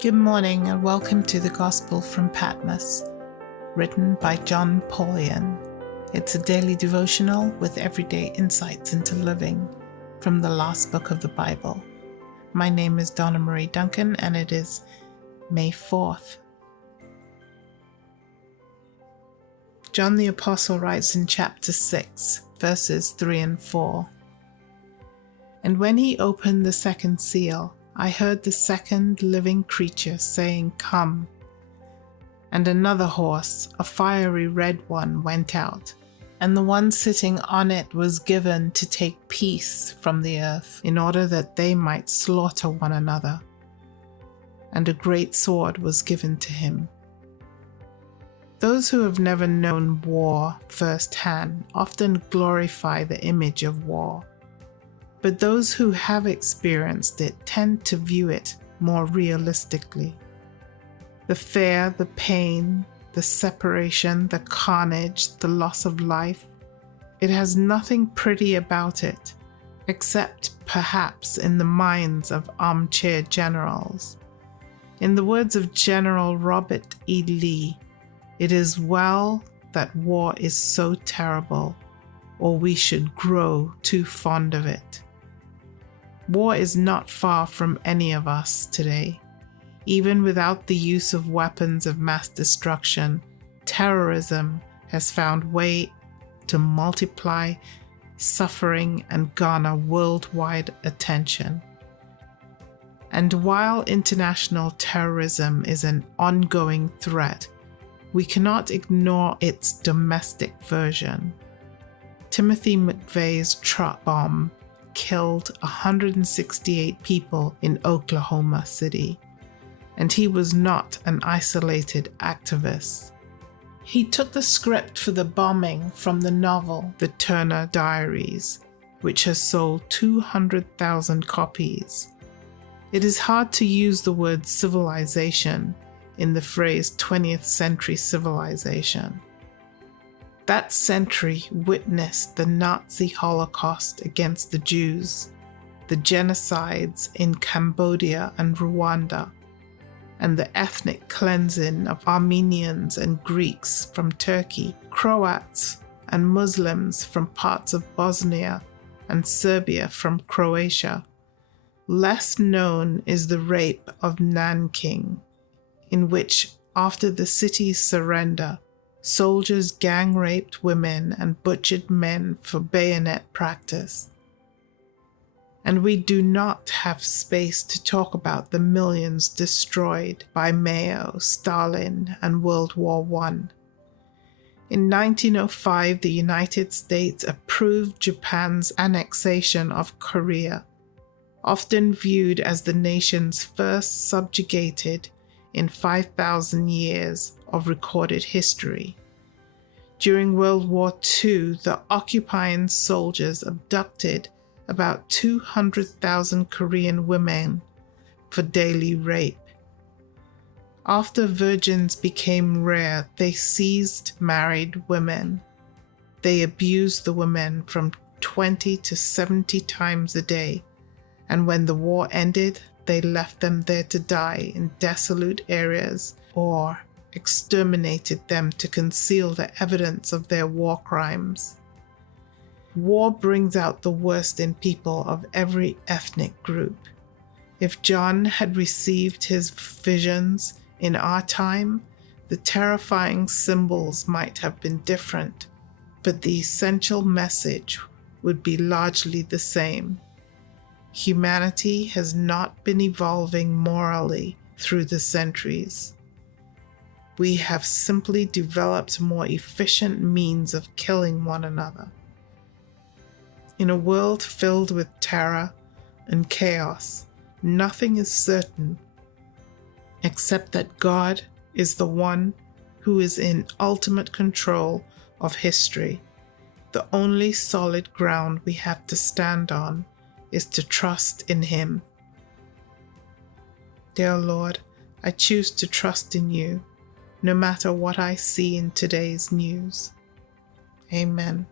Good morning and welcome to the Gospel from Patmos, written by John Paulian. It's a daily devotional with everyday insights into living from the last book of the Bible. My name is Donna Marie Duncan and it is May 4th. John the Apostle writes in chapter 6, verses 3 and 4. And when he opened the second seal, I heard the second living creature saying, "Come." And another horse, a fiery red one, went out, and the one sitting on it was given to take peace from the earth, in order that they might slaughter one another. And a great sword was given to him. Those who have never known war firsthand often glorify the image of war. But those who have experienced it tend to view it more realistically. The fear, the pain, the separation, the carnage, the loss of life, it has nothing pretty about it, except perhaps in the minds of armchair generals. In the words of General Robert E. Lee, it is well that war is so terrible, or we should grow too fond of it. War is not far from any of us today. Even without the use of weapons of mass destruction, terrorism has found way to multiply suffering and garner worldwide attention. And while international terrorism is an ongoing threat, we cannot ignore its domestic version. Timothy McVeigh's truck bomb killed 168 people in Oklahoma City, and he was not an isolated activist. He took the script for the bombing from the novel The Turner Diaries, which has sold 200,000 copies. It is hard to use the word civilization in the phrase 20th century civilization. That century witnessed the Nazi Holocaust against the Jews, the genocides in Cambodia and Rwanda, and the ethnic cleansing of Armenians and Greeks from Turkey, Croats and Muslims from parts of Bosnia, and Serbia from Croatia. Less known is the rape of Nanking, in which, after the city's surrender, soldiers gang-raped women and butchered men for bayonet practice. And we do not have space to talk about the millions destroyed by Mao, Stalin, and World War I. In 1905, the United States approved Japan's annexation of Korea, often viewed as the nation's first subjugated in 5,000 years of recorded history. During World War II, the occupying soldiers abducted about 200,000 Korean women for daily rape. After virgins became rare, they seized married women. They abused the women from 20 to 70 times a day, and when the war ended, they left them there to die in desolate areas or exterminated them to conceal the evidence of their war crimes. War brings out the worst in people of every ethnic group. If John had received his visions in our time, the terrifying symbols might have been different, but the essential message would be largely the same. Humanity has not been evolving morally through the centuries. We have simply developed more efficient means of killing one another. In a world filled with terror and chaos, nothing is certain except that God is the one who is in ultimate control of history. The only solid ground we have to stand on is to trust in Him. Dear Lord, I choose to trust in You, no matter what I see in today's news. Amen.